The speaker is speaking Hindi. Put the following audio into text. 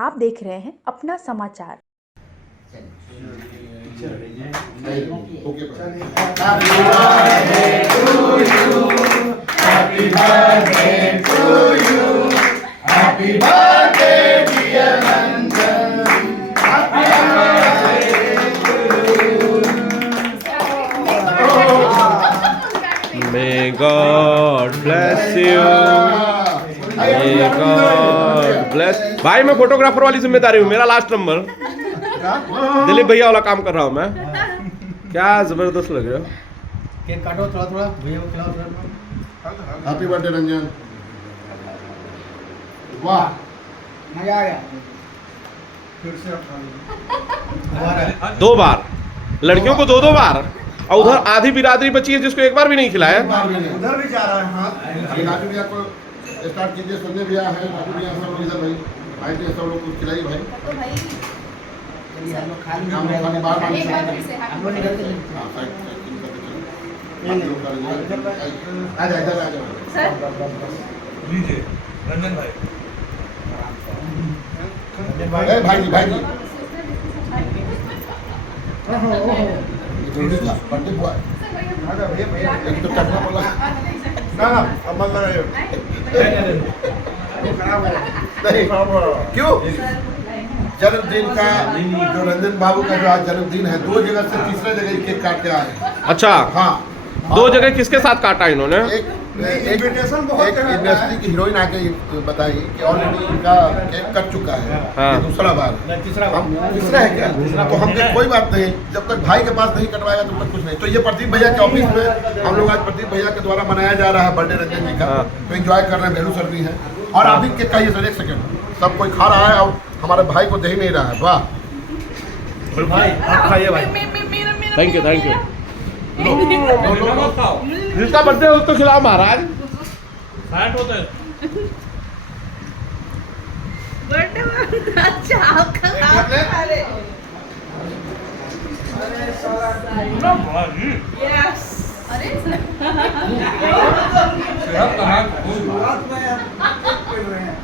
आप देख रहे हैं अपना समाचार। May God bless you. May God bless. भाई मैं फोटोग्राफर वाली जिम्मेदारी हूँ, मेरा लास्ट नंबर। दिलीप भैया वाला काम कर रहा हूँ मैं। क्या जबरदस्त लग रहा है। केक काटो थोड़ा थोड़ा, भैया को खिलाओ थोड़ा। Happy birthday Ranjan. वाह मजा आ गया। फिर से दो बार लड़कियों को दो बार, और उधर आधी बिरादरी बची है जिसको एक बार भी नहीं खिलाया। उधर भी जा रहा है। हाँ राजू भैया को स्टार्ट कीजिए। संजय भैया है, राजू भैया सब लोग इधर भाई भाई के सब लोग को खिलाइए भाई। तो भाई हम लोग खाली हम लोग खाली बाहर एक बार फिर से हम लोग निकल के हां साइड आ जा इधर आ जा सर लीजिए रंजन भाई। ए भाई जी जरूरी था बर्थडे बॉय। आजा भैया भैया एक तो टकला बोला ना अमल लगाइए। खराब है नहीं क्यों जन्मदिन का जो रंजन बाबू का जो आज जन्मदिन है, दो जगह से तीसरा जगह केक काट के आए। अच्छा, हाँ दो जगह किसके साथ काटा इन्होंने? एक इनविटेशन बहुत एक इंडस्ट्री की हीरोइन आके बताई कि ऑलरेडी इनका केक कट चुका है। हाँ। ये दूसरा बार तीसरा हम तीसरा है क्या? तो हम कहे कोई बात नहीं, जब तक भाई के पास नहीं कटवाएगा तब तक कुछ नहीं। तो ये प्रदीप भैया के ऑफिस में हम लोग आज प्रदीप भैया के द्वारा मनाया जा रहा है बर्थडे रंजन जी का। हाँ। तो एंजॉय कर रहे हैं, भेलू सर भी है। और अभी केक खाइए सर, एक सेकंड। सब कोई खा रहा है और हमारे भाई को दे ही नहीं रहा है। वाह भाई आप खाइए भाई। Thank you thank you. जिसका बर्थडे हो उसको खिलाओ महाराज। फैट होता है। बर्थडे अच्छा आप खा रहे यस अरे सेहत कहाँ शुरुआत में आप केक पेल रहे हैं।